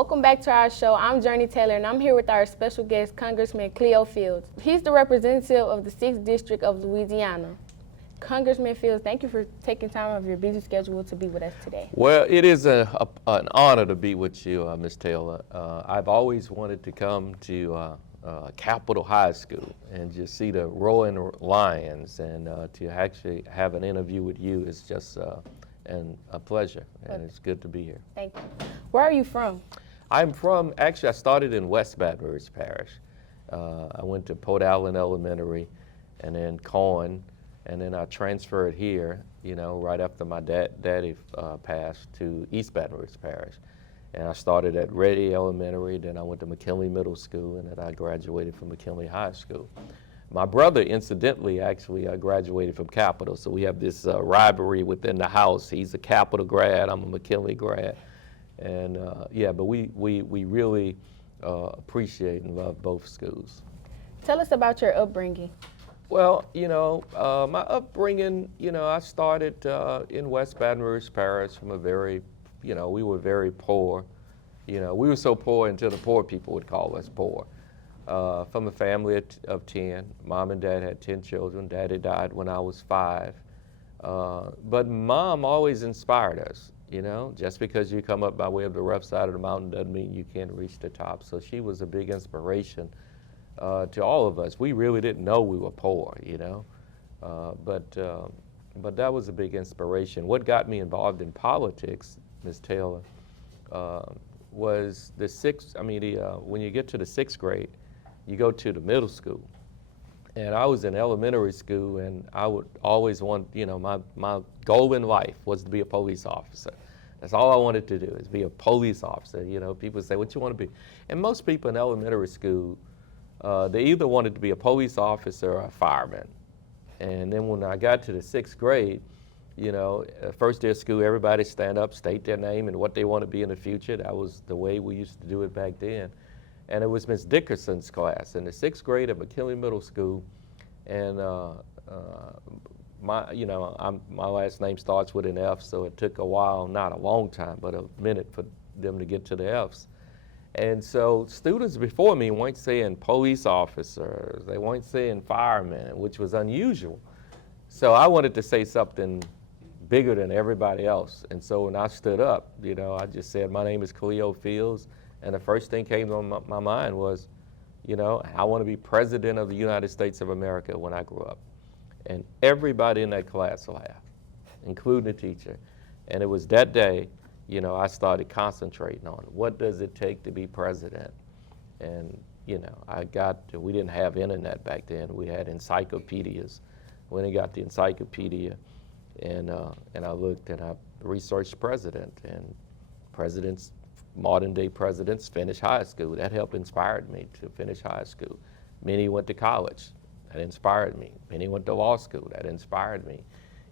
Welcome back to our show. I'm Journii Taylor, and I'm here with our special guest, Congressman Cleo Fields. He's the representative of the 6th District of Louisiana. Congressman Fields, thank you for taking time out of your busy schedule to be with us today. Well, it is an honor to be with you, Ms. Taylor. I've always wanted to come to Capitol High School and just see the roaring lions, and to actually have an interview with you is just a pleasure, and it's good to be here. Thank you. Where are you from? I'm from, actually, I started in West Baton Rouge Parish. I went to Port Allen Elementary and then Cohen, and then I transferred here, right after my daddy passed, to East Baton Rouge Parish. And I started at Ready Elementary, then I went to McKinley Middle School, and then I graduated from McKinley High School. My brother, incidentally, actually graduated from Capitol, so we have this rivalry within the house. He's a Capitol grad, I'm a McKinley grad. And but we really appreciate and love both schools. Tell us about your upbringing. Well, my upbringing, I started in West Baton Rouge Parish from a very, we were very poor. We were so poor until the poor people would call us poor. From a family of 10. Mom and dad had 10 children. Daddy died when I was 5. But Mom always inspired us, Just because you come up by way of the rough side of the mountain doesn't mean you can't reach the top. So she was a big inspiration to all of us. We really didn't know we were poor, but that was a big inspiration. What got me involved in politics, Ms. Taylor, was when you get to the 6th grade, you go to the middle school. And I was in elementary school, and I would always want, my goal in life was to be a police officer. That's all I wanted to do, is be a police officer. People say, what you want to be? And most people in elementary school, they either wanted to be a police officer or a fireman. And then when I got to the 6th grade, first day of school, everybody stand up, state their name and what they want to be in the future. That was the way we used to do it back then. And it was Miss Dickerson's class in the 6th grade at McKinley Middle School. And my last name starts with an F, so it took a while, not a long time, but a minute for them to get to the Fs. And so students before me weren't saying police officers, they weren't saying firemen, which was unusual. So I wanted to say something bigger than everybody else. And so when I stood up, I just said, my name is Cleo Fields. And the first thing came to my mind was, I want to be president of the United States of America when I grew up. And everybody in that class laughed, including the teacher. And it was that day, I started concentrating on what does it take to be president. And, we didn't have internet back then. We had encyclopedias. When I got the encyclopedia, and I looked and I researched president, and modern day presidents finish high school. That helped inspired me to finish high school. Many went to college. That inspired me. Many went to law school. That inspired me.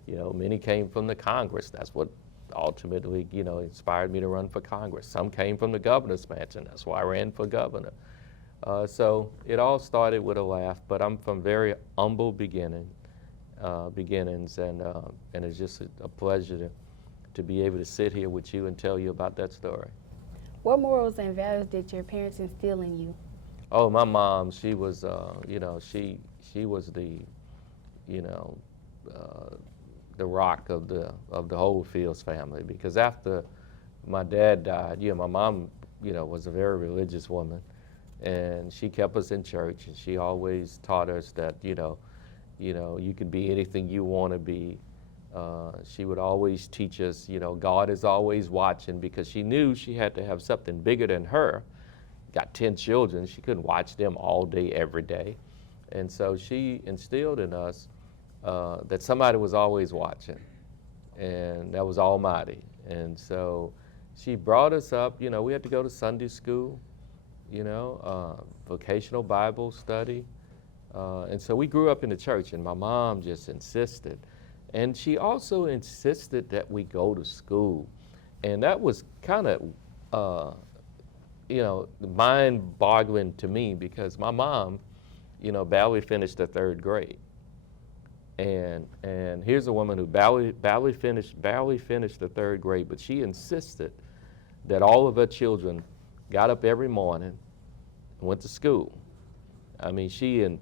Many came from the Congress. That's what ultimately, inspired me to run for Congress. Some came from the governor's mansion. That's why I ran for governor. So it all started with a laugh, but I'm from very humble beginnings, and it's just a pleasure to be able to sit here with you and tell you about that story. What morals and values did your parents instill in you? Oh, my mom, she was, she was the, the rock of the whole Fields family, because after my dad died, my mom, was a very religious woman, and she kept us in church, and she always taught us that, you can be anything you want to be. She would always teach us, God is always watching, because she knew she had to have something bigger than her. Got 10 children, she couldn't watch them all day, every day. And so she instilled in us that somebody was always watching, and that was Almighty. And so she brought us up, we had to go to Sunday school, vocational Bible study. And so we grew up in the church, and my mom just insisted. And she also insisted that we go to school. And that was kind of, mind-boggling to me, because my mom, barely finished the 3rd grade. And here's a woman who barely finished the 3rd grade, but she insisted that all of her children got up every morning, went to school. I mean, she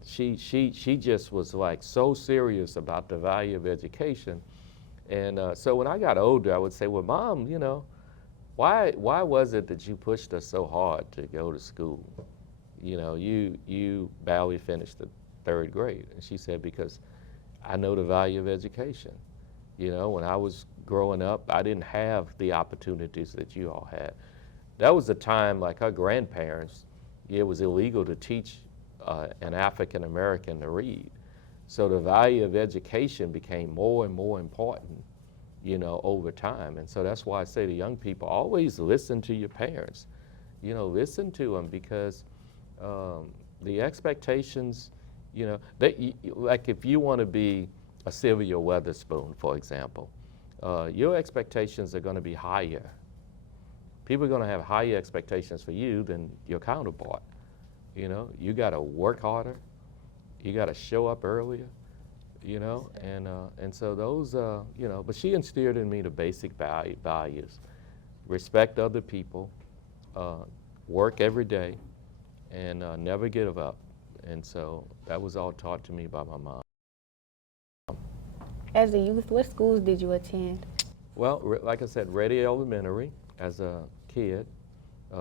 just was like so serious about the value of education. And so when I got older, I would say, well, Mom, you know, why was it that you pushed us so hard to go to school? You know, you barely finished the 3rd grade. And she said, because I know the value of education. You know, when I was growing up, I didn't have the opportunities that you all had. That was a time, like her grandparents, it was illegal to teach an African American to read. So the value of education became more and more important, you know, over time. And so that's why I say to young people, always listen to your parents. You know, listen to them, because the expectations, you know, like if you want to be a Sylvia Weatherspoon, for example, your expectations are going to be higher. People are going to have higher expectations for you than your counterpart. You know, you got to work harder. You got to show up earlier. You know, and so those, you know, but she instilled in me the basic values: respect other people, work every day, and never give up. And so that was all taught to me by my mom. As a youth, what schools did you attend? Well, like I said, Ready Elementary as a kid,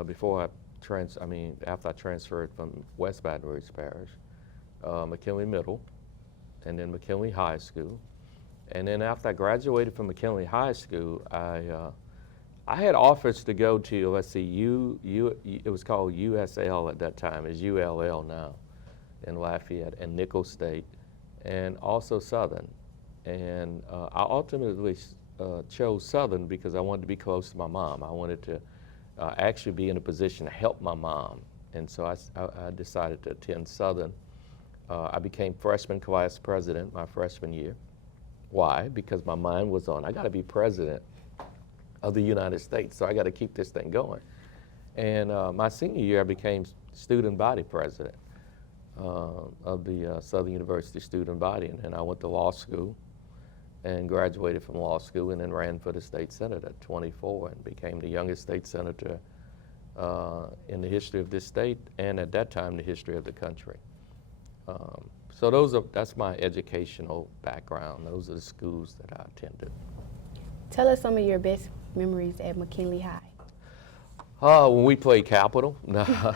before after I transferred from West Baton Rouge Parish, McKinley Middle, and then McKinley High School. And then after I graduated from McKinley High School, I had offers to go to, let's see, it was called USL at that time, it's ULL now, in Lafayette, and Nicholls State, and also Southern. And I ultimately chose Southern because I wanted to be close to my mom. I wanted to actually be in a position to help my mom. And so I decided to attend Southern. I became freshman class president my freshman year. Why? Because my mind was on, I got to be president of the United States, so I got to keep this thing going. And my senior year, I became student body president of the Southern University student body. And then I went to law school and graduated from law school, and then ran for the state senate at 24 and became the youngest state senator in the history of this state, and at that time, the history of the country. So that's my educational background. Those are the schools that I attended. Tell us some of your best memories at McKinley High. When we played Capitol? No.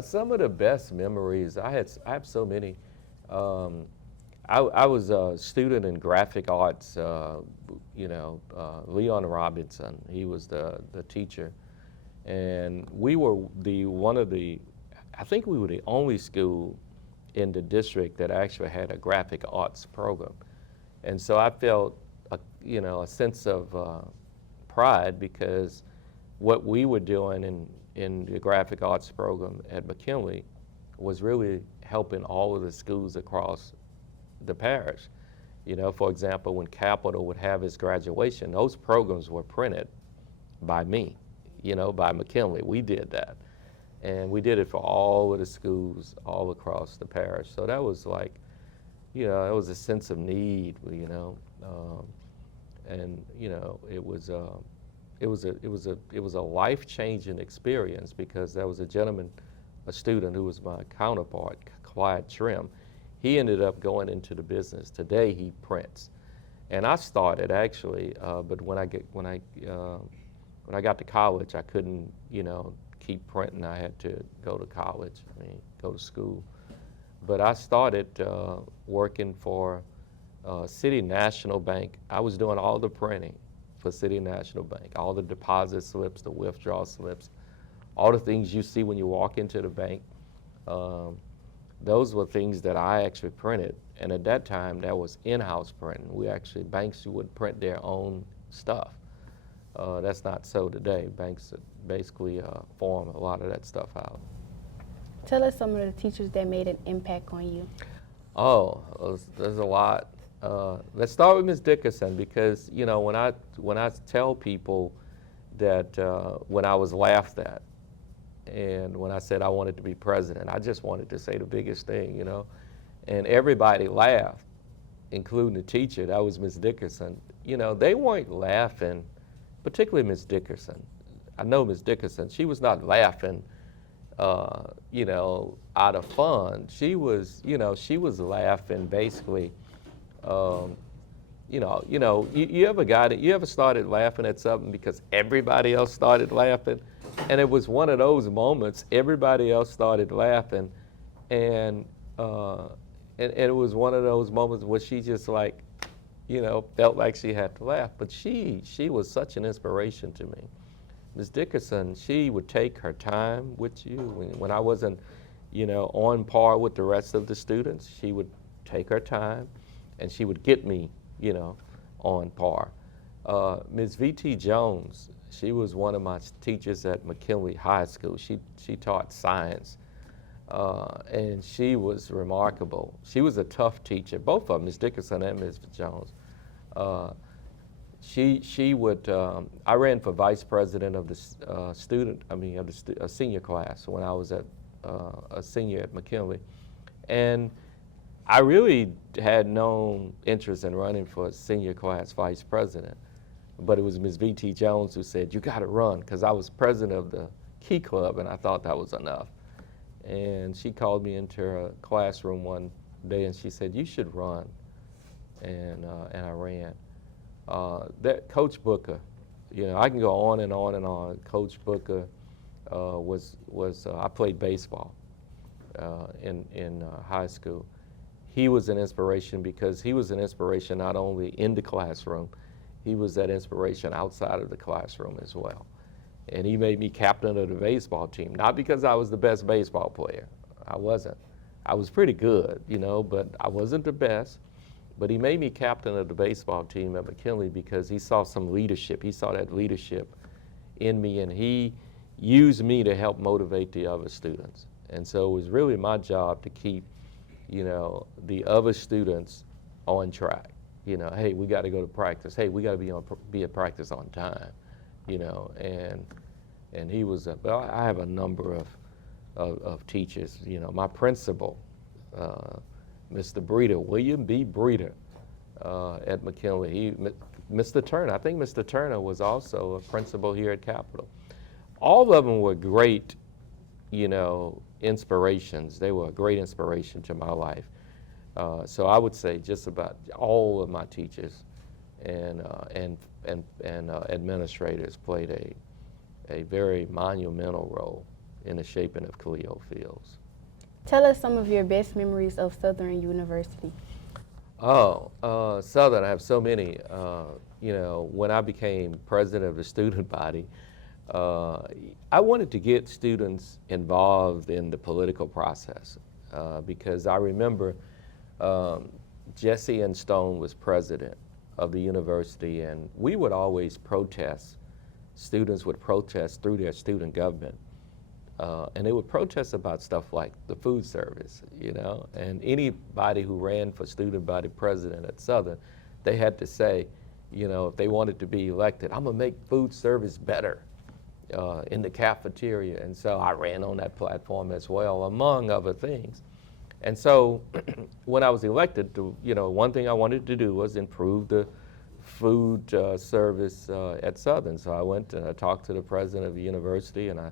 Some of the best memories, I have so many. I was a student in graphic arts, Leon Robinson, he was the teacher. And we were I think we were the only school in the district that actually had a graphic arts program. And so I felt a sense of pride, because what we were doing in the graphic arts program at McKinley was really helping all of the schools across the parish. You know, for example, when Capitol would have its graduation, those programs were printed by me, by McKinley. We did that. And we did it for all of the schools all across the parish. So that was like, it was a sense of need, and it was a life-changing experience, because there was a student who was my counterpart, Clyde Trim. He ended up going into the business. Today he prints, and I started actually, but when I got to college, I couldn't keep printing. I had to go to college. Go to school. But I started working for City National Bank. I was doing all the printing for City National Bank, all the deposit slips, the withdrawal slips, all the things you see when you walk into the bank. Those were things that I actually printed. And at that time, that was in-house printing. Banks would print their own stuff. That's not so today. Banks basically form a lot of that stuff out. Tell us some of the teachers that made an impact on you. Oh, there's a lot. Let's start with Ms. Dickerson, because when I tell people that when I was laughed at, and when I said I wanted to be president, I just wanted to say the biggest thing, and everybody laughed, including the teacher. That was Ms. Dickerson. They weren't laughing, particularly Ms. Dickerson. I know Ms. Dickerson, she was not laughing, out of fun. She was, she was laughing basically. Um, you ever started laughing at something because everybody else started laughing? And it was one of those moments, everybody else started laughing, and, and it was one of those moments where she just like, felt like she had to laugh. But she was such an inspiration to me. Ms. Dickerson, she would take her time with you. When I wasn't, on par with the rest of the students, she would take her time, and she would get me, on par. Ms. V.T. Jones, she was one of my teachers at McKinley High School. She taught science, and she was remarkable. She was a tough teacher, both of them, Ms. Dickerson and Ms. Jones. She would, I ran for vice president of the senior class when I was a senior at McKinley. And I really had no interest in running for senior class vice president, but it was Ms. V.T. Jones who said, you gotta run, because I was president of the Key Club and I thought that was enough. And she called me into her classroom one day and she said, you should run. And I ran. That Coach Booker, I can go on and on and on. Coach Booker I played baseball in high school. He was an inspiration because he was an inspiration not only in the classroom, he was that inspiration outside of the classroom as well. And he made me captain of the baseball team, not because I was the best baseball player. I wasn't. I was pretty good, but I wasn't the best. But he made me captain of the baseball team at McKinley because he saw some leadership. He saw that leadership in me, and he used me to help motivate the other students. And so it was really my job to keep the other students on track. Hey, we got to go to practice. Hey, we got to be at practice on time. And he was. But I have a number of teachers. My principal, Mr. Breeder, William B. Breeder, at McKinley. Mr. Turner. I think Mr. Turner was also a principal here at Capitol. All of them were great, inspirations. They were a great inspiration to my life. So I would say just about all of my teachers and administrators played a very monumental role in the shaping of Cleo Fields. Tell us some of your best memories of Southern University. Southern, I have so many. When I became president of the student body, I wanted to get students involved in the political process because I remember Jesse and Stone was president of the university, and we would always protest. Students would protest through their student government. And they would protest about stuff like the food service, and anybody who ran for student body president at Southern, they had to say, if they wanted to be elected, I'm gonna make food service better in the cafeteria. And so I ran on that platform as well, among other things. And so when I was elected, one thing I wanted to do was improve the food service at Southern. So I went and I talked to the president of the university, and I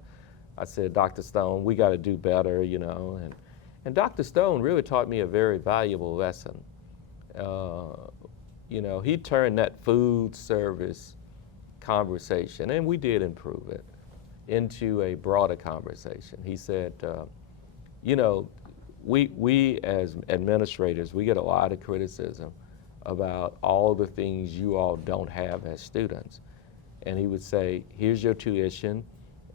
said, Dr. Stone, we got to do better, and Dr. Stone really taught me a very valuable lesson. He turned that food service conversation, and we did improve it, into a broader conversation. He said, we as administrators, we get a lot of criticism about all the things you all don't have as students. And he would say, here's your tuition,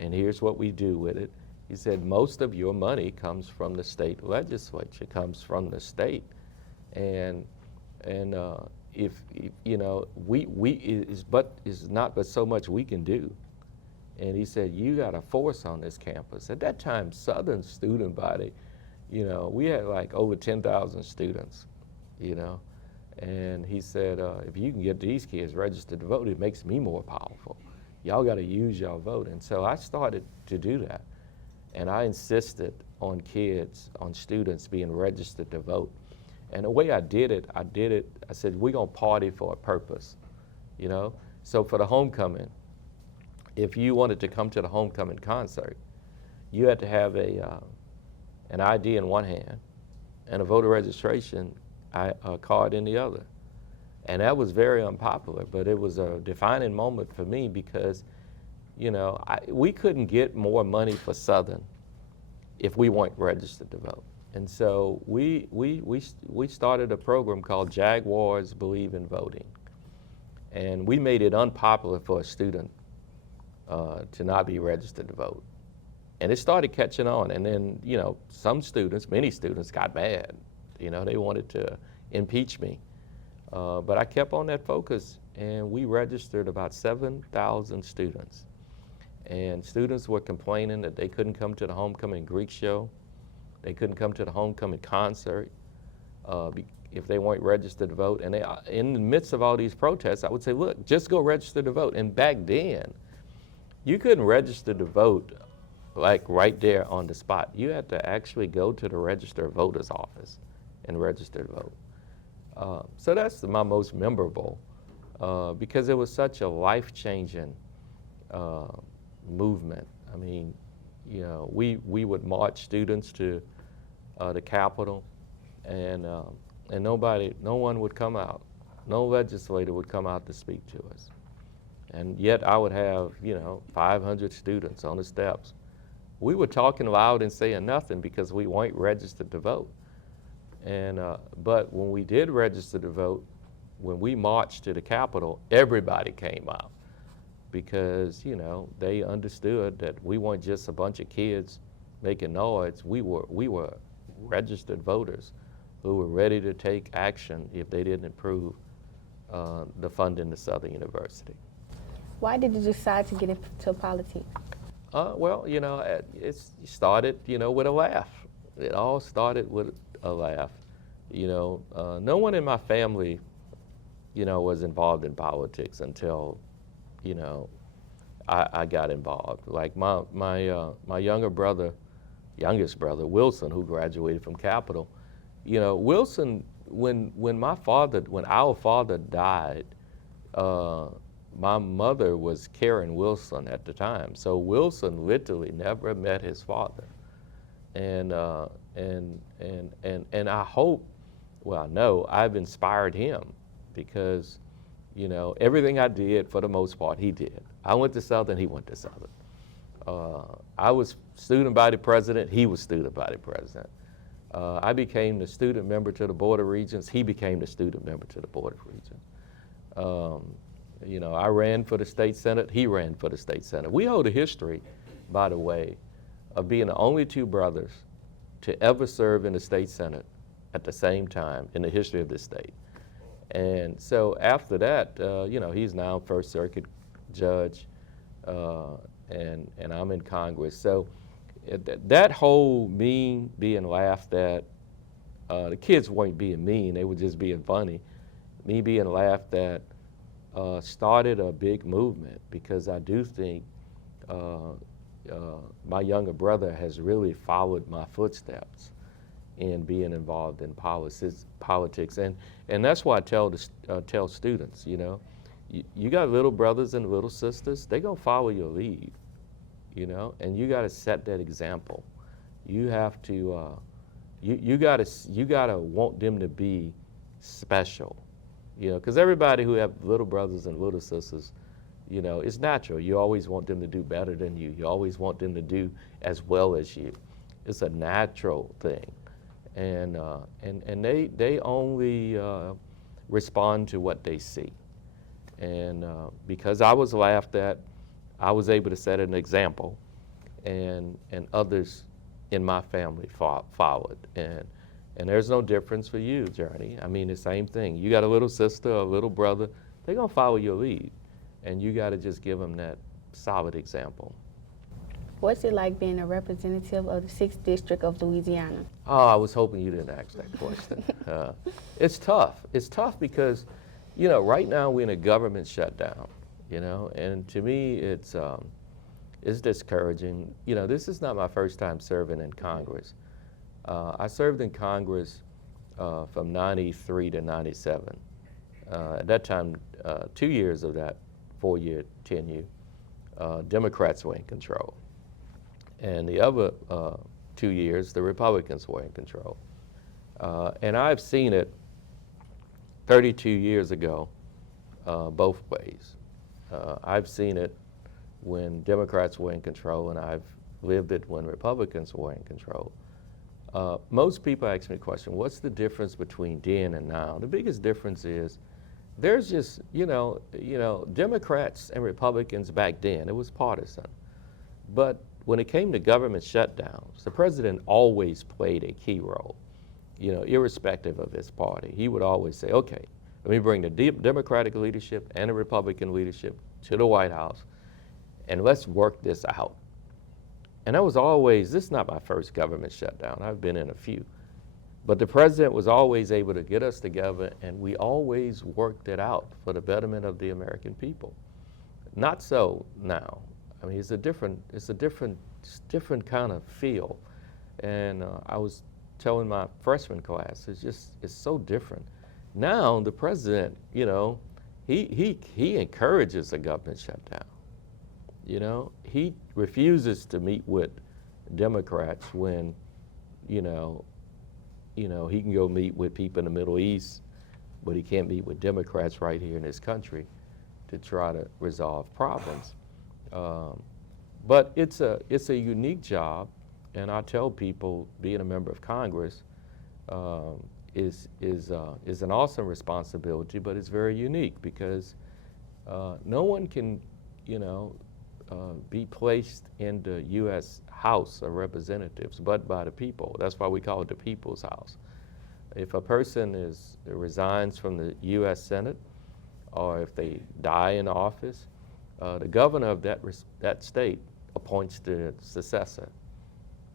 and here's what we do with it. He said, most of your money comes from the state legislature, comes from the state. And if it's not but so much we can do. And he said, you got a force on this campus. At that time, Southern student body, we had like over 10,000 students, And he said, if you can get these kids registered to vote, it makes me more powerful. Y'all got to use y'all vote. And so I started to do that. And I insisted on students being registered to vote. And the way I did it, I said, we're going to party for a purpose, So for the homecoming, if you wanted to come to the homecoming concert, you had to have an ID in one hand and a voter registration card in the other. And that was very unpopular, but it was a defining moment for me because, you know, we couldn't get more money for Southern if we weren't registered to vote. And so we started a program called Jaguars Believe in Voting. And we made it unpopular for a student to not be registered to vote. And it started catching on. And then, you know, some students, many students got mad. You know, they wanted to impeach me. But I kept on that focus, and we registered about 7,000 students. And students were complaining that they couldn't come to the homecoming Greek show. They couldn't come to the homecoming concert if they weren't registered to vote. And in the midst of all these protests, I would say, look, just go register to vote. And back then, you couldn't register to vote like right there on the spot. You had to actually go to the registered voters office and register to vote. So that's my most memorable because it was such a life-changing movement. I mean, you know, we would march students to the Capitol, and no one would come out. No legislator would come out to speak to us. And yet I would have, you know, 500 students on the steps. We were talking loud and saying nothing because we weren't registered to vote. And but when we did register to vote, when we marched to the Capitol, everybody came out because, you know, they understood that we weren't just a bunch of kids making noise. We were registered voters who were ready to take action if they didn't approve the funding to Southern University. Why did you decide to get into politics? Well, you know, it started, you know, with a laugh. It all started with a laugh. You know, no one in my family, you know, was involved in politics until, you know, I got involved. Like my youngest brother, Wilson, who graduated from Capitol, you know, Wilson, when our father died, my mother was Karen Wilson at the time. So Wilson literally never met his father. And I hope, well, I know I've inspired him because, you know, everything I did, for the most part, he did. I went to Southern, he went to Southern. I was student body president, he was student body president. I became the student member to the Board of Regents, he became the student member to the Board of Regents. You know, I ran for the state senate, he ran for the state senate. We hold a history, by the way, of being the only two brothers to ever serve in the state senate at the same time in the history of this state. And so after that, you know, he's now First Circuit judge, and I'm in Congress. So that whole being laughed at, the kids weren't being mean, they were just being funny. Me being laughed at started a big movement because I do think my younger brother has really followed my footsteps in being involved in politics. And that's why I tell students, you know, you got little brothers and little sisters, they're gonna follow your lead, you know, and you gotta set that example. You have to, you gotta want them to be special, you know, because everybody who have little brothers and little sisters, you know, it's natural. You always want them to do better than you. You always want them to do as well as you. It's a natural thing. And they only respond to what they see. And because I was laughed at, I was able to set an example, and others in my family followed. And there's no difference for you, Journii. I mean, the same thing. You got a little sister or a little brother, they're gonna follow your lead. And you gotta just give them that solid example. What's it like being a representative of the 6th District of Louisiana? Oh, I was hoping you didn't ask that question. It's tough. It's tough because, you know, right now we're in a government shutdown, you know, and to me it's discouraging. You know, this is not my first time serving in Congress. I served in Congress from 93 to 97. At that time, 2 years of that 4-year tenure Democrats were in control. And the other 2 years, the Republicans were in control. And I've seen it 32 years ago both ways. I've seen it when Democrats were in control, and I've lived it when Republicans were in control. Most people ask me the question, what's the difference between then and now? The biggest difference is there's just, Democrats and Republicans back then, it was partisan. But when it came to government shutdowns, the president always played a key role, irrespective of his party. He would always say, okay, let me bring the Democratic leadership and the Republican leadership to the White House, and let's work this out. And that was always, this is not my first government shutdown. I've been in a few. But the president was always able to get us together, and we always worked it out for the betterment of the American people. Not so now. I mean, it's a different kind of feel. And I was telling my freshman class, it's so different. Now the president, he encourages a government shutdown. He refuses to meet with Democrats when, he can go meet with people in the Middle East, but he can't meet with Democrats right here in this country to try to resolve problems. But it's a unique job, and I tell people being a member of Congress is an awesome responsibility, but it's very unique because no one can, be placed in the U.S. House of Representatives but by the people. That's why we call it the People's House. If a person resigns from the U.S. Senate, or if they die in office, the governor of that state appoints the successor.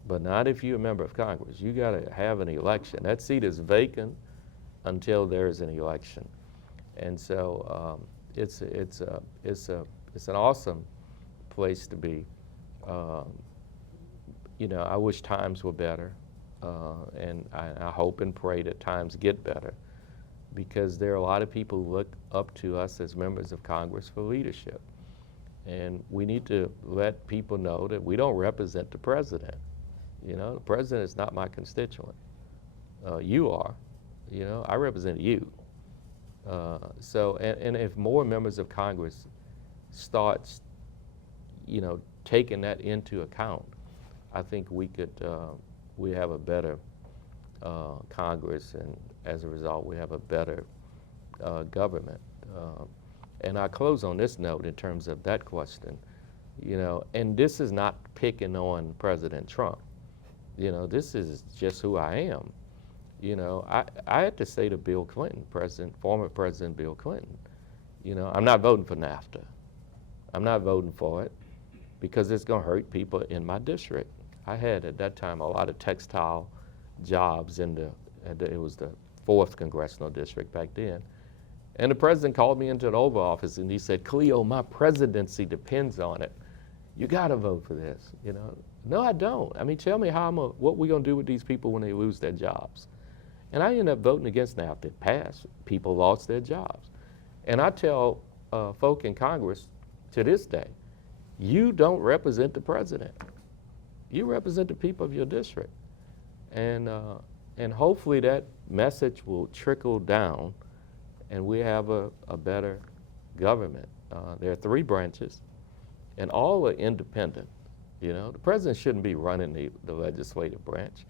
But not if you're a member of Congress. You got to have an election. That seat is vacant until there's an election. And so it's an awesome place to be. I wish times were better, and I hope and pray that times get better, because there are a lot of people who look up to us as members of Congress for leadership. And we need to let people know that we don't represent the president. The president is not my constituent. You are. I represent you. And if more members of Congress start, taking that into account, I think we have a better Congress, and as a result, we have a better government. And I close on this note in terms of that question, and this is not picking on President Trump. This is just who I am. I had to say to Bill Clinton, former President Bill Clinton, I'm not voting for NAFTA. I'm not voting for it because it's going to hurt people in my district. I had at that time a lot of textile jobs it was the 4th Congressional District back then. And the president called me into the Oval Office and he said, Cleo, my presidency depends on it. You got to vote for this, No, I don't. I mean, tell me what we're going to do with these people when they lose their jobs. And I ended up voting against NAFTA. It passed. People lost their jobs. And I tell folk in Congress to this day, you don't represent the president. You represent the people of your district. And hopefully that message will trickle down and we have a better government. There are 3 branches, and all are independent. The president shouldn't be running the legislative branch.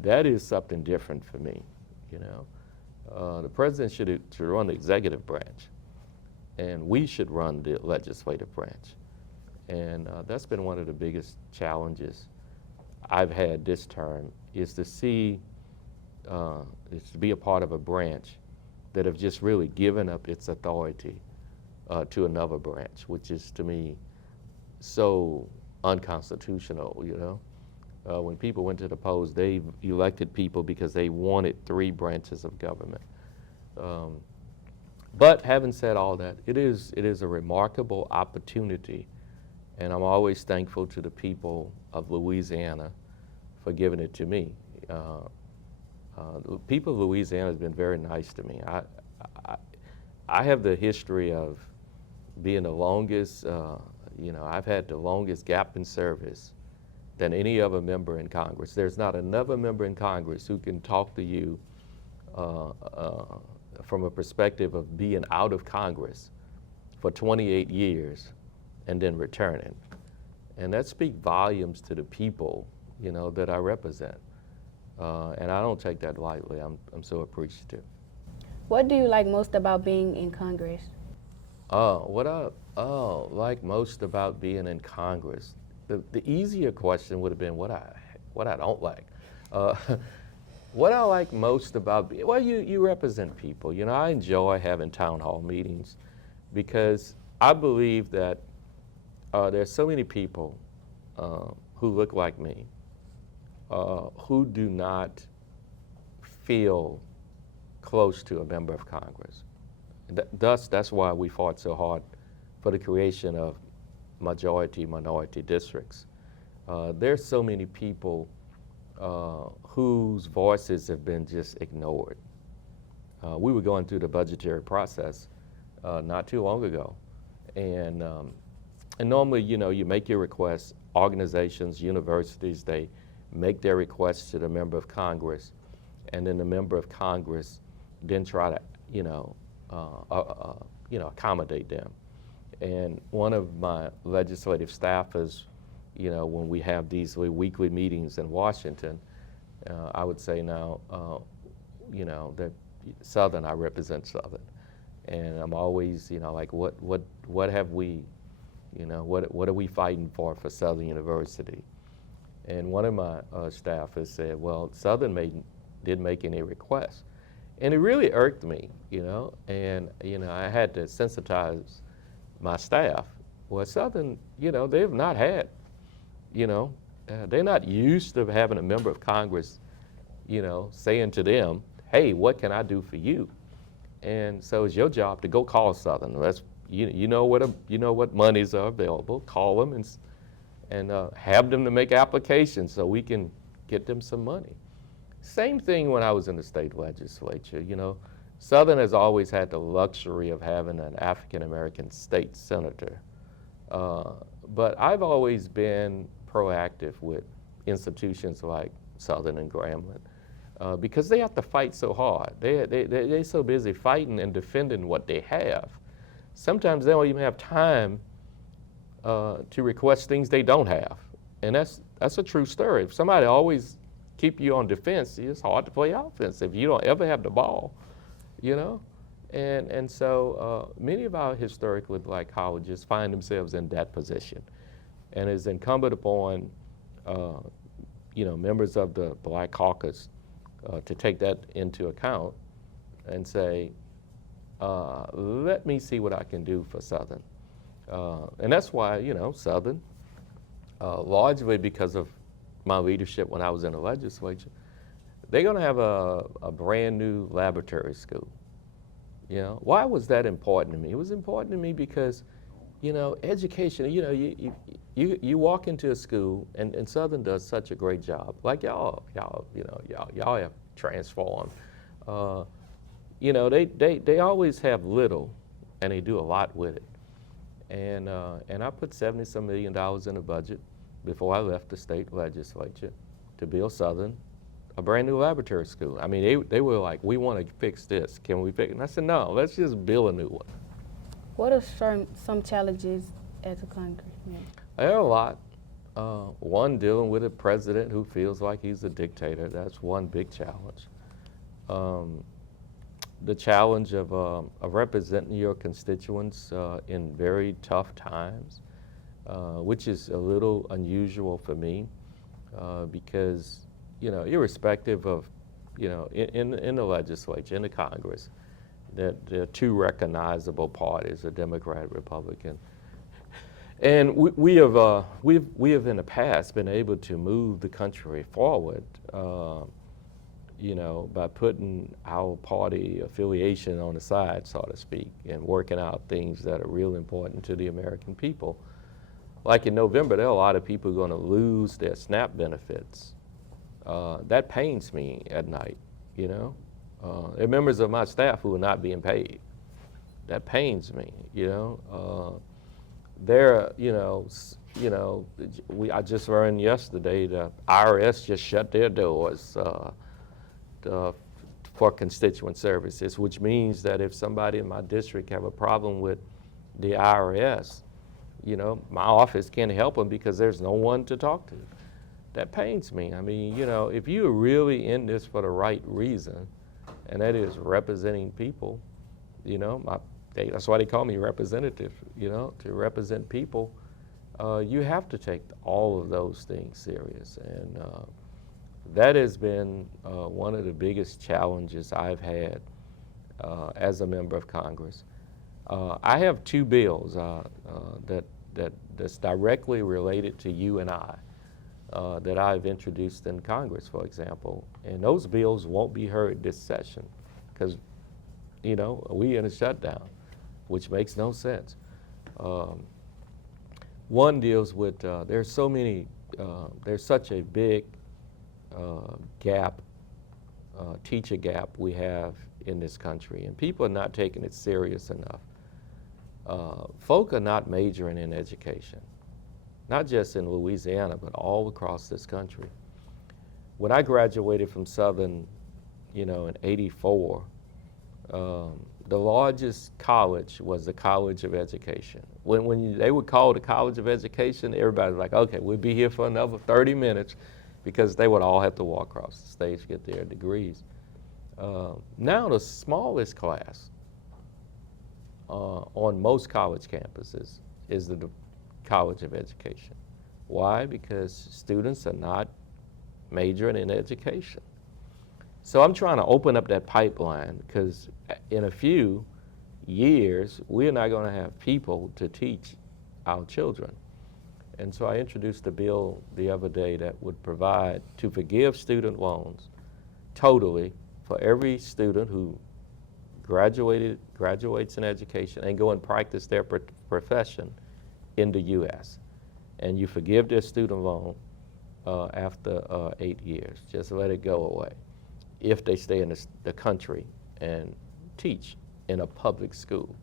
That is something different for me. The president should run the executive branch, and we should run the legislative branch. And that's been one of the biggest challenges I've had this term, is to see, is to be a part of a branch that have just really given up its authority to another branch, which is to me so unconstitutional. When people went to the polls, they elected people because they wanted 3 branches of government. But having said all that, it is a remarkable opportunity, and I'm always thankful to the people of Louisiana for giving it to me. The people of Louisiana have been very nice to me. I have the history of being the longest I've had the longest gap in service than any other member in Congress. There's not another member in Congress who can talk to you from a perspective of being out of Congress for 28 years and then returning. And that speaks volumes to the people, that I represent. And I don't take that lightly. I'm so appreciative. What do you like most about being in Congress? What I like most about being in Congress, the easier question would have been what I don't like. What I like most about well, you represent people. I enjoy having town hall meetings because I believe that there's so many people who look like me who do not feel close to a member of Congress. Thus, that's why we fought so hard for the creation of majority-minority districts. There's so many people whose voices have been just ignored. We were going through the budgetary process not too long ago, and normally, you make your requests. Organizations, universities, they make their requests to the member of Congress, and then the member of Congress then try to, accommodate them. And one of my legislative staffers, when we have these weekly meetings in Washington, I would say now, that Southern, I represent Southern. And I'm always, like, what have we, what are we fighting for Southern University? And one of my staffers said, well, Southern didn't make any requests. And it really irked me, and, I had to sensitize my staff. Well, Southern, they've not had, they're not used to having a member of Congress, saying to them, hey, what can I do for you? And so it's your job to go call Southern. That's, you know what monies are available. Call them and have them to make applications so we can get them some money. Same thing when I was in the state legislature. Southern has always had the luxury of having an African-American state senator. But I've always been proactive with institutions like Southern and Grambling because they have to fight so hard. They're so busy fighting and defending what they have. Sometimes they don't even have time to request things they don't have. And that's a true story. If somebody always keep you on defense, it's hard to play offense if you don't ever have the ball, And so many of our historically black colleges find themselves in that position. And it's incumbent upon, members of the Black Caucus to take that into account and say, let me see what I can do for Southern. And that's why, Southern, largely because of my leadership when I was in the legislature, they're going to have a brand new laboratory school. Why was that important to me? It was important to me because, education, you walk into a school and Southern does such a great job. Like y'all have transformed. They always have little and they do a lot with it. And I put $70-some million in the budget before I left the state legislature to build Southern a brand new laboratory school. I mean, they were like, we want to fix this. Can we fix it? And I said, no, let's just build a new one. What are some challenges as a congressman? There are a lot. One, dealing with a president who feels like he's a dictator. That's one big challenge. The challenge of representing your constituents in very tough times, which is a little unusual for me because, irrespective of, in the legislature, in the Congress, that there are two recognizable parties, a Democrat, Republican. And we have in the past been able to move the country forward, by putting our party affiliation on the side, so to speak, and working out things that are real important to the American people. Like in November, there are a lot of people going to lose their SNAP benefits. That pains me at night, There are members of my staff who are not being paid. That pains me, there, I just learned yesterday the IRS just shut their doors for constituent services, which means that if somebody in my district have a problem with the IRS, my office can't help them because there's no one to talk to. That pains me. I mean, if you're really in this for the right reason, and that is representing people, that's why they call me representative, to represent people, you have to take all of those things serious. And that has been one of the biggest challenges I've had as a member of Congress. I have two bills that's directly related to you and I that I've introduced in Congress, for example. And those bills won't be heard this session because, we in a shutdown, which makes no sense. One deals with, there's such a big gap, teacher gap we have in this country, and people are not taking it serious enough. Folk are not majoring in education, not just in Louisiana, but all across this country. When I graduated from Southern, in '84, the largest college was the College of Education. When they would call the College of Education, everybody was like, okay, we'll be here for another 30 minutes because they would all have to walk across the stage to get their degrees. Now the smallest class on most college campuses is the College of Education. Why? Because students are not majoring in education. So I'm trying to open up that pipeline because in a few years, we're not going to have people to teach our children. And so I introduced a bill the other day that would provide to forgive student loans totally for every student who graduates in education and go and practice their profession in the U.S. And you forgive their student loan after 8 years. Just let it go away if they stay in the country and teach in a public school.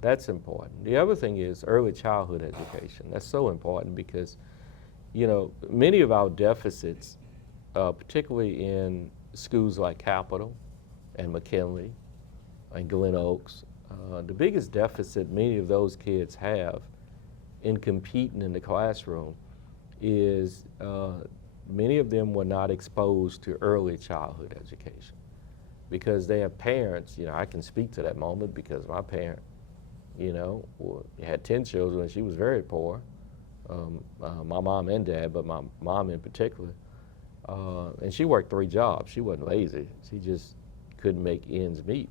That's important. The other thing is early childhood education. That's so important because, many of our deficits, particularly in schools like Capital and McKinley and Glen Oaks, the biggest deficit many of those kids have in competing in the classroom is many of them were not exposed to early childhood education because they have parents, I can speak to that moment because my parent, had 10 children and she was very poor, my mom and dad, but my mom in particular. And she worked 3 jobs. She wasn't lazy. She just couldn't make ends meet.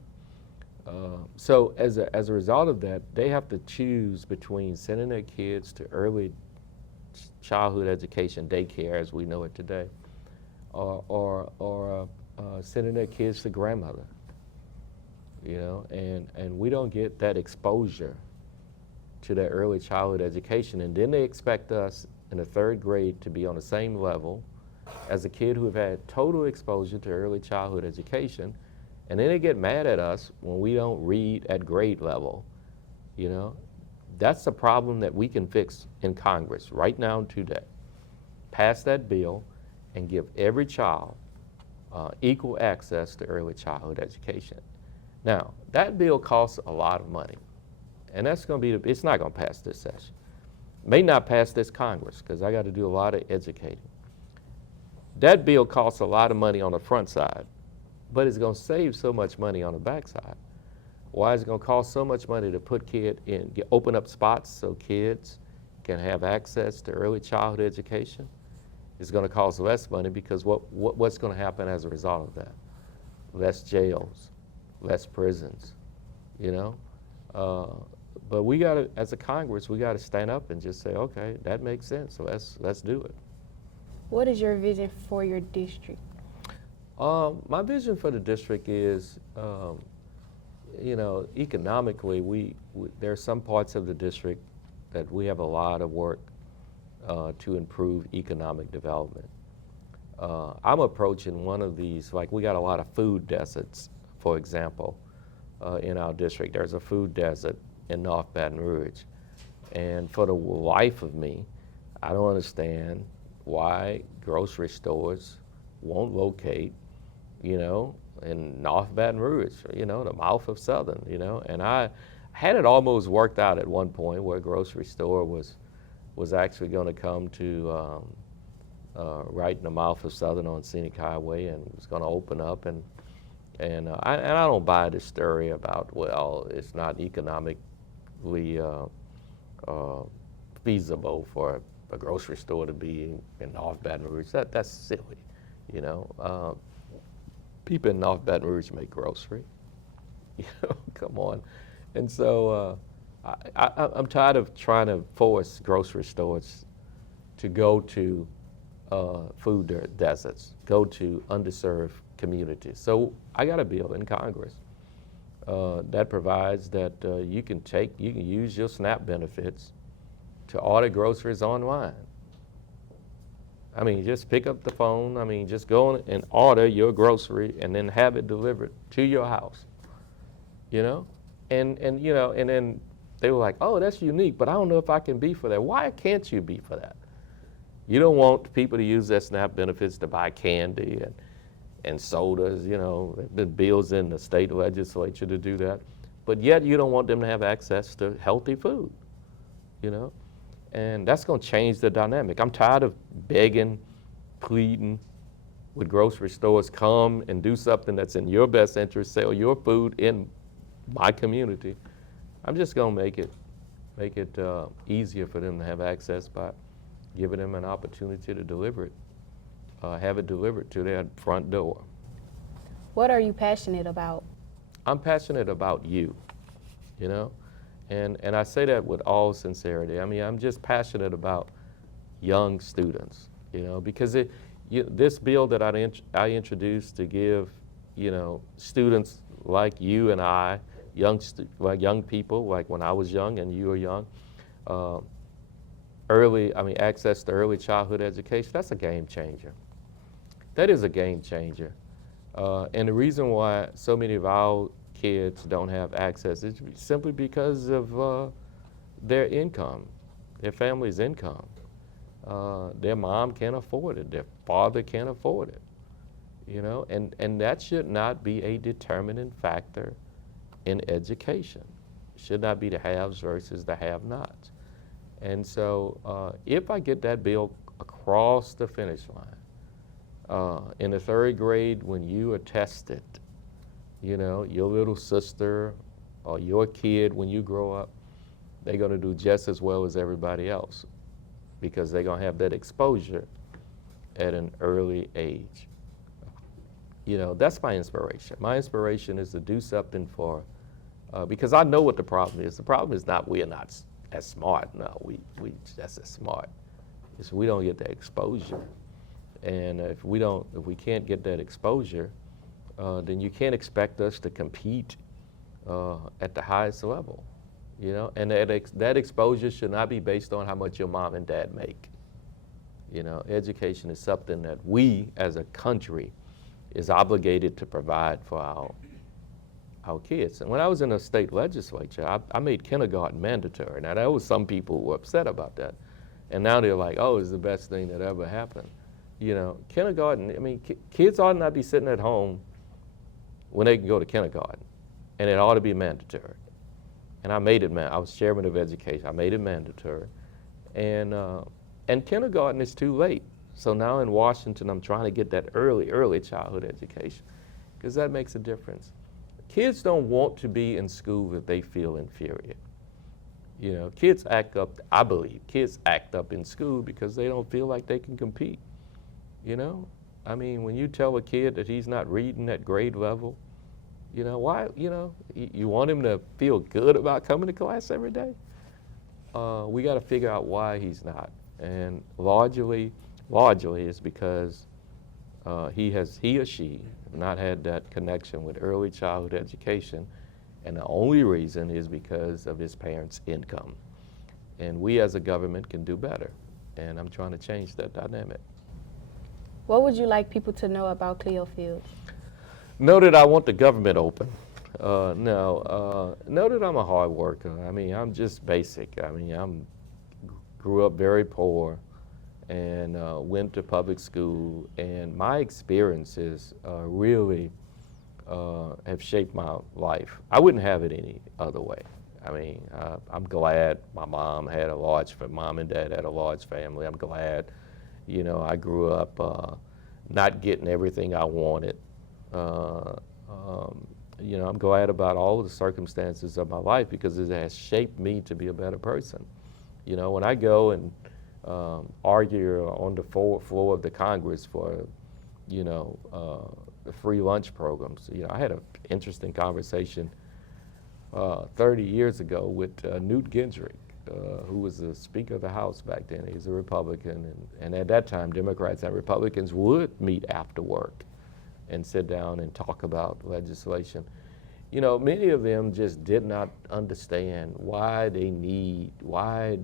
So as a result of that, they have to choose between sending their kids to early childhood education, daycare as we know it today, or sending their kids to grandmother. And we don't get that exposure to that early childhood education, and then they expect us in the 3rd grade to be on the same level as a kid who have had total exposure to early childhood education, and then they get mad at us when we don't read at grade level. That's a problem that we can fix in Congress right now today. Pass that bill and give every child equal access to early childhood education. Now, that bill costs a lot of money, and that's going to be, it's not going to pass this session. May not pass this Congress because I got to do a lot of educating. That bill costs a lot of money on the front side, but it's going to save so much money on the back side. Why is it going to cost so much money to put open up spots so kids can have access to early childhood education? It's going to cost less money because what's going to happen as a result of that? Less jails, less prisons, But we got to, as a Congress, we got to stand up and just say, okay, that makes sense, so let's do it. What is your vision for your district? My vision for the district is, economically, there are some parts of the district that we have a lot of work to improve economic development. I'm approaching one of these, like we got a lot of food deserts, for example, in our district. There's a food desert in North Baton Rouge. And for the life of me, I don't understand why grocery stores won't locate, in North Baton Rouge, the mouth of Southern, And I had it almost worked out at one point where a grocery store was actually going to come to right in the mouth of Southern on Scenic Highway, and was going to open up. And I don't buy the story about, well, it's not economically feasible for a grocery store to be in North Baton Rouge. That's silly, People in North Baton Rouge make grocery, come on. And so I'm tired of trying to force grocery stores to go to food deserts, go to underserved communities. So I got a bill in Congress that provides that you can use your SNAP benefits to order groceries online. I mean, just pick up the phone. I mean, just go and order your grocery and then have it delivered to your house. And then they were like, oh, that's unique, but I don't know if I can be for that. Why can't you be for that? You don't want people to use their SNAP benefits to buy candy and sodas. There've been bills in the state legislature to do that, but yet you don't want them to have access to healthy food. And that's going to change the dynamic. I'm tired of begging, pleading with grocery stores, come and do something that's in your best interest, sell your food in my community. I'm just going to make it easier for them to have access by giving them an opportunity to deliver it, have it delivered to their front door. What are you passionate about? I'm passionate about you, And I say that with all sincerity. I mean, I'm just passionate about young students, because this bill that I introduced to give, students like you and I, young people, like when I was young and you were young, access to early childhood education, that's a game changer. That is a game changer. And the reason why so many of our kids don't have access is simply because of their income, their family's income. Their mom can't afford it, their father can't afford it, and that should not be a determining factor in education. It should not be the haves versus the have-nots. And so if I get that bill across the finish line, in the third grade when you are tested, your little sister or your kid, when you grow up, they're going to do just as well as everybody else because they're going to have that exposure at an early age. That's my inspiration. My inspiration is to do something because I know what the problem is. The problem is not we're not as smart. No, we just as smart. It's we don't get that exposure. And if we can't get that exposure, then you can't expect us to compete at the highest level, And that exposure should not be based on how much your mom and dad make. Education is something that we, as a country, is obligated to provide for our kids. And when I was in the state legislature, I made kindergarten mandatory. Now, there was some people who were upset about that, and now they're like, "Oh, it's the best thing that ever happened." Kindergarten. I mean, kids ought not be sitting at home when they can go to kindergarten, and it ought to be mandatory. And I made it I was chairman of education. I made it mandatory, and kindergarten is too late. So now in Washington, I'm trying to get that early childhood education, because that makes a difference. Kids don't want to be in school if they feel inferior. Kids act up. I believe kids act up in school because they don't feel like they can compete. I mean, when you tell a kid that he's not reading at grade level, why, you want him to feel good about coming to class every day? We got to figure out why he's not. And largely it's because he or she have not had that connection with early childhood education. And the only reason is because of his parents' income. And we as a government can do better. And I'm trying to change that dynamic. What would you like people to know about Cleo Fields? Know that I want the government open. No. Know that I'm a hard worker. I mean, I'm just basic. I mean, grew up very poor and went to public school, and my experiences really have shaped my life. I wouldn't have it any other way. I mean, I'm glad my mom and dad had a large family. I'm glad, I grew up not getting everything I wanted. Uh, I'm glad about all of the circumstances of my life because it has shaped me to be a better person. When I go and argue on the floor of the Congress for, the free lunch programs, I had an interesting conversation 30 years ago with Newt Gingrich, who was the Speaker of the House back then. He's a Republican, and at that time, Democrats and Republicans would meet after work and sit down and talk about legislation. Many of them just did not understand why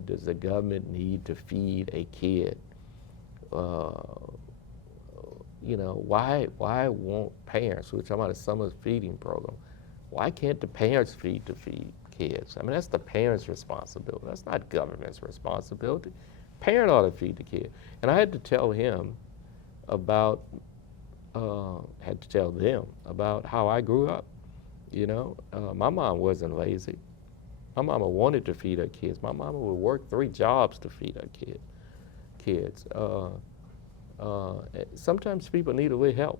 does the government need to feed a kid? Why won't parents, we're talking about a summer feeding program, why can't the parents feed kids? I mean, that's the parents' responsibility. That's not government's responsibility. Parent ought to feed the kid. And I had to tell him about, had to tell them about how I grew up. My mom wasn't lazy. My mama wanted to feed her kids. My mama would work 3 jobs to feed her kids. Sometimes people need a little help.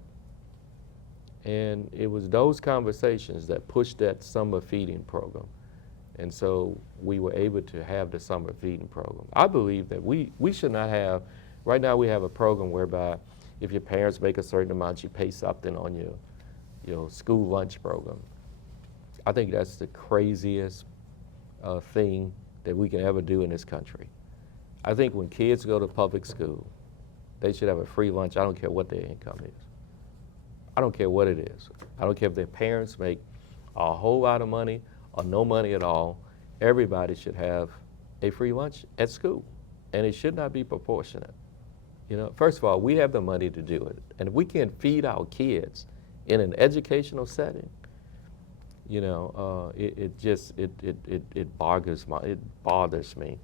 And it was those conversations that pushed that summer feeding program. And so we were able to have the summer feeding program. I believe that we should not have, right now we have a program whereby if your parents make a certain amount, you pay something on your school lunch program. I think that's the craziest thing that we can ever do in this country. I think when kids go to public school, they should have a free lunch. I don't care what their income is. I don't care what it is. I don't care if their parents make a whole lot of money or no money at all. Everybody should have a free lunch at school, and it should not be proportionate. First of all, we have the money to do it, and if we can't feed our kids in an educational setting, it bothers me.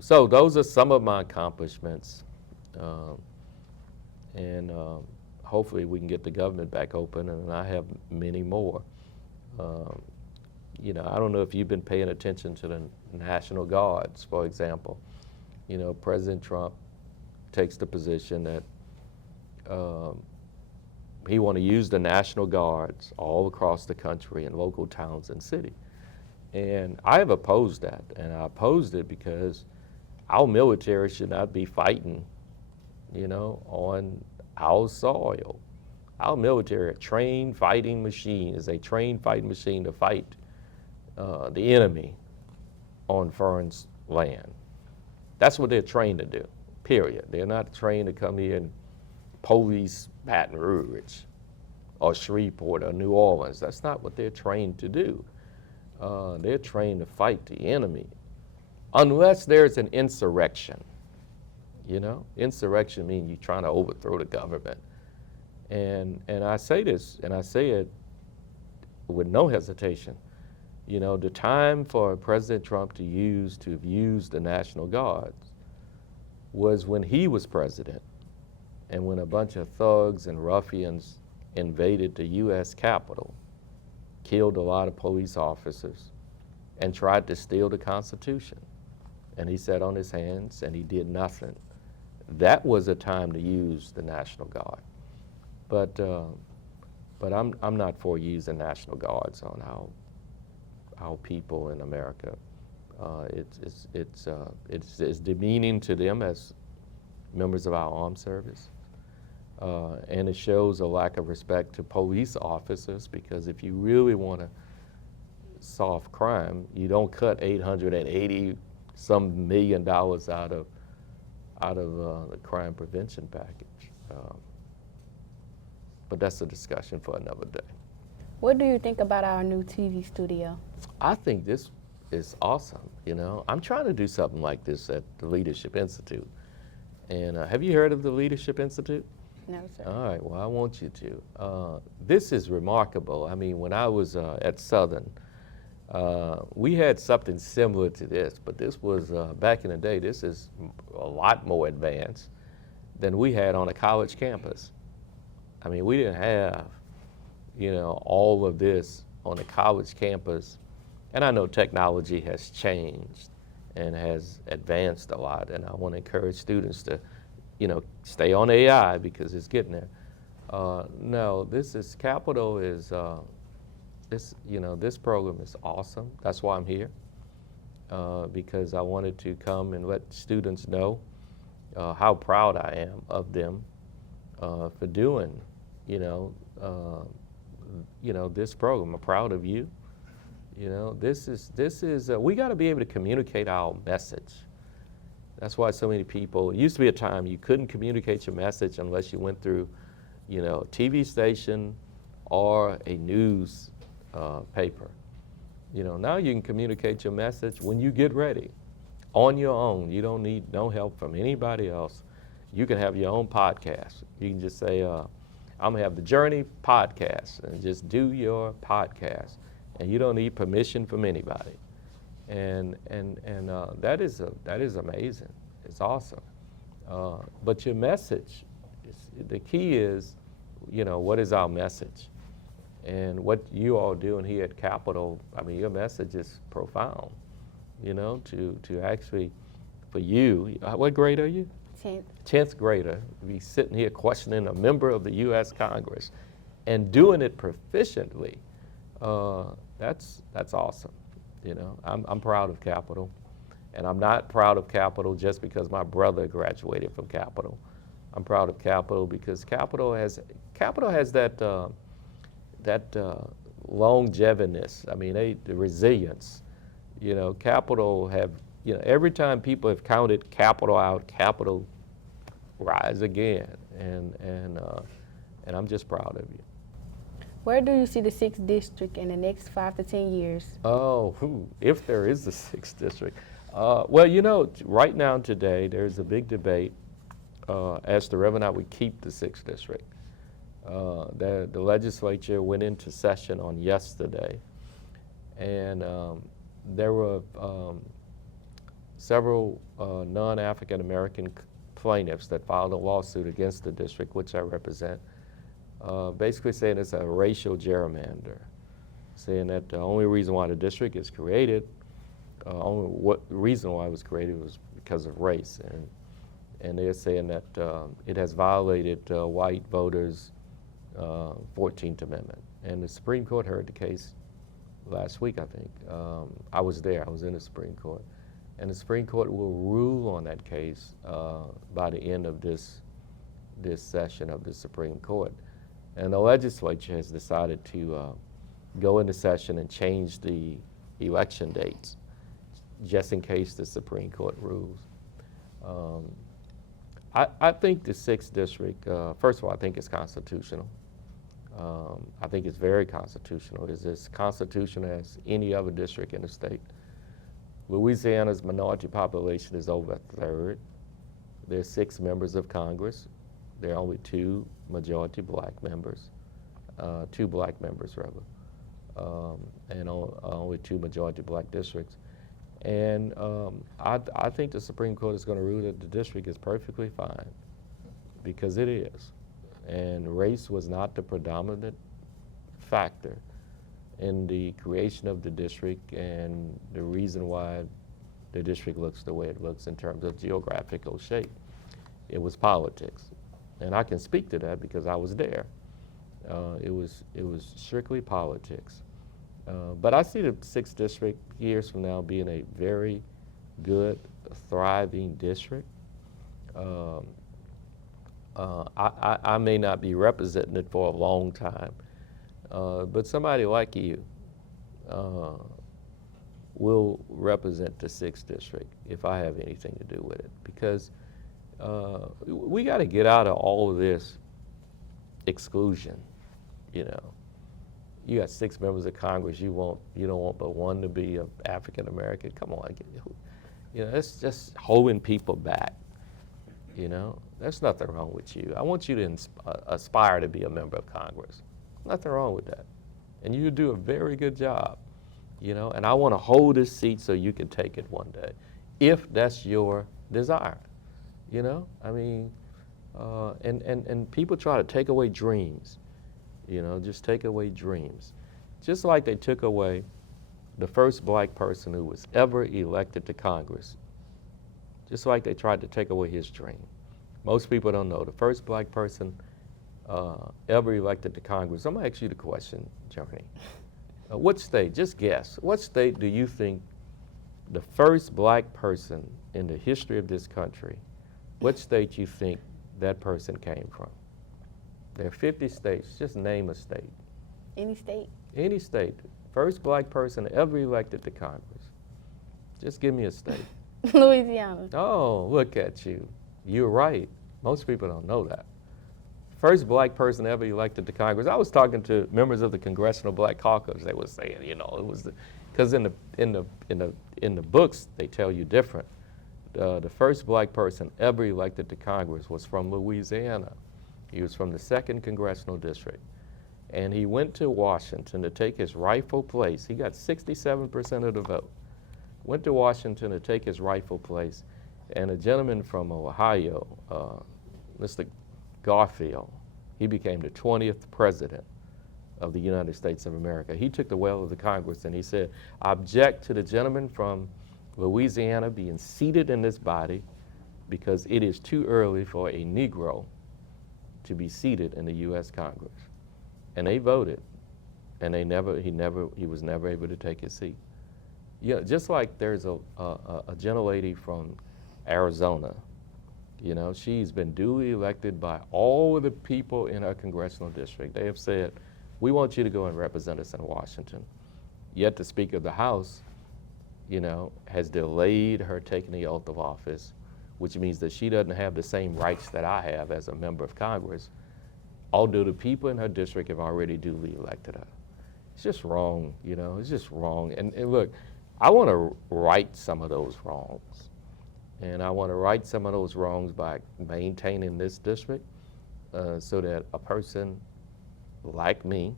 So those are some of my accomplishments. And hopefully we can get the government back open, and I have many more. I don't know if you've been paying attention to the National Guards, for example. President Trump takes the position that he want to use the National Guards all across the country in local towns and cities. And I have opposed that, and I opposed it because our military should not be fighting on our soil. Our military, a trained fighting machine, is a trained fighting machine to fight the enemy on foreign land. That's what they're trained to do, period. They're not trained to come here and police Baton Rouge or Shreveport or New Orleans. That's not what they're trained to do. They're trained to fight the enemy, unless there's an insurrection. Insurrection means you're trying to overthrow the government. And I say this, and I say it with no hesitation. The time for President Trump to have used the National Guards was when he was president, and when a bunch of thugs and ruffians invaded the U.S. Capitol, killed a lot of police officers, and tried to steal the Constitution. And he sat on his hands and he did nothing. That was a time to use the National Guard. But I'm not for using National Guards on our people in America. It's demeaning to them as members of our armed service. And it shows a lack of respect to police officers, because if you really want to solve crime, you don't cut $880 some million out of the crime prevention package. But that's a discussion for another day. What do you think about our new TV studio? I think this is awesome. I'm trying to do something like this at the Leadership Institute. And have you heard of the Leadership Institute? No, sir. All right, well, I want you to. This is remarkable. I mean, when I was at Southern, we had something similar to this, but this was, back in the day, this is a lot more advanced than we had on a college campus. I mean, we didn't have, all of this on a college campus. And I know technology has changed and has advanced a lot, and I want to encourage students to, stay on AI because it's getting there. No, Capital is, this program is awesome. That's why I'm here, because I wanted to come and let students know how proud I am of them for doing, this program. I'm proud of you. We got to be able to communicate our message. That's why so many people, it used to be a time you couldn't communicate your message unless you went through, a TV station or a news paper. Now you can communicate your message when you get ready, on your own. You don't need no help from anybody else. You can have your own podcast. You can just say, I'm gonna have the Journii podcast, and just do your podcast. And you don't need permission from anybody. And that is amazing. It's awesome. But your message, the key is, what is our message? And what you all doing here at Capitol, I mean, your message is profound, to actually, for you, what grade are you? 10th. 10th grader, be sitting here questioning a member of the U.S. Congress and doing it proficiently. That's awesome. I'm proud of Capitol, and I'm not proud of Capitol just because my brother graduated from Capitol. I'm proud of Capitol because Capitol has that longeviness. I mean, the resilience. Capitol have, every time people have counted Capitol out, Capitol rise again, and I'm just proud of you. Where do you see the 6th district in the next 5 to 10 years? Oh, if there is a 6th district. Well, right now today, there's a big debate as to whether or not we keep the 6th district. The legislature went into session on yesterday, and there were several non-African American plaintiffs that filed a lawsuit against the district, which I represent, basically saying it's a racial gerrymander, saying that the only reason why the district is created, reason why it was created was because of race, and they're saying that it has violated white voters' 14th Amendment. And the Supreme Court heard the case last week, I think. I was there, I was in the Supreme Court. And the Supreme Court will rule on that case by the end of this session of the Supreme Court. And the legislature has decided to go into session and change the election dates, just in case the Supreme Court rules. I think the 6th district, first of all, I think it's constitutional. I think it's very constitutional. It's as constitutional as any other district in the state. Louisiana's minority population is over a third. There's 6 members of Congress. There are only 2 majority black members, 2 black members rather, and only 2 majority black districts. And I think the Supreme Court is going to rule that the district is perfectly fine, because it is. And race was not the predominant factor in the creation of the district and the reason why the district looks the way it looks in terms of geographical shape. It was politics. And I can speak to that because I was there. It was strictly politics. But I see the 6th district years from now being a very good, thriving district. I may not be representing it for a long time, but somebody like you will represent the 6th district if I have anything to do with it, because we got to get out of all of this exclusion. You got 6 members of Congress. You don't want but one to be an African American. Come on, that's just holding people back. There's nothing wrong with you. I want you to aspire to be a member of Congress. Nothing wrong with that. And you do a very good job, you know, and I want to hold this seat so you can take it one day, if that's your desire, you know? I mean, and people try to take away dreams, you know, just take away dreams. Just like they took away the first black person who was ever elected to Congress, just like they tried to take away his dream. Most people don't know the first black person ever elected to Congress. I'm gonna ask you the question, Journii. What state, just guess, what state do you think the first black person in the history of this country, what state you think that person came from? There are 50 states, just name a state. Any state? Any state. First black person ever elected to Congress. Just give me a state. Louisiana. Oh, look at you. You're right. Most people don't know that. First black person ever elected to Congress. I was talking to members of the Congressional Black Caucus. They were saying, you know, it was because in the books they tell you different. The first black person ever elected to Congress was from Louisiana. He was from the 2nd Congressional District. And he went to Washington to take his rightful place. He got 67% of the vote. Went to Washington to take his rightful place. And a gentleman from Ohio, Mr. Garfield, he became the 20th president of the United States of America. He took the well of the Congress and he said, I object to the gentleman from Louisiana being seated in this body because it is too early for a Negro to be seated in the U.S. Congress. And they voted, and he was never able to take his seat. Yeah, just like there's a gentlelady from Arizona, you know, she's been duly elected by all of the people in her congressional district. They have said, we want you to go and represent us in Washington. Yet the Speaker of the House, you know, has delayed her taking the oath of office, which means that she doesn't have the same rights that I have as a member of Congress, although the people in her district have already duly elected her. It's just wrong, you know, it's just wrong. And look, I want to right some of those wrongs. And I want to right some of those wrongs by maintaining this district so that a person like me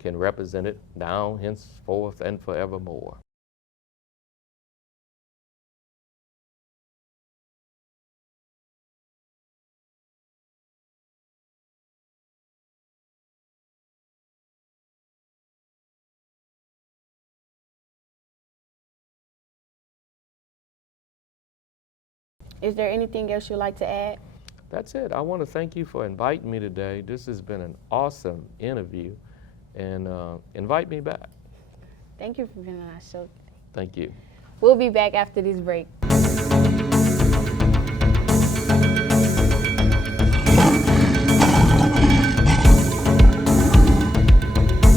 can represent it now, henceforth, and forevermore. Is there anything else you'd like to add? That's it. I want to thank you for inviting me today. This has been an awesome interview, and invite me back. Thank you for being on our show. Thank you. We'll be back after this break.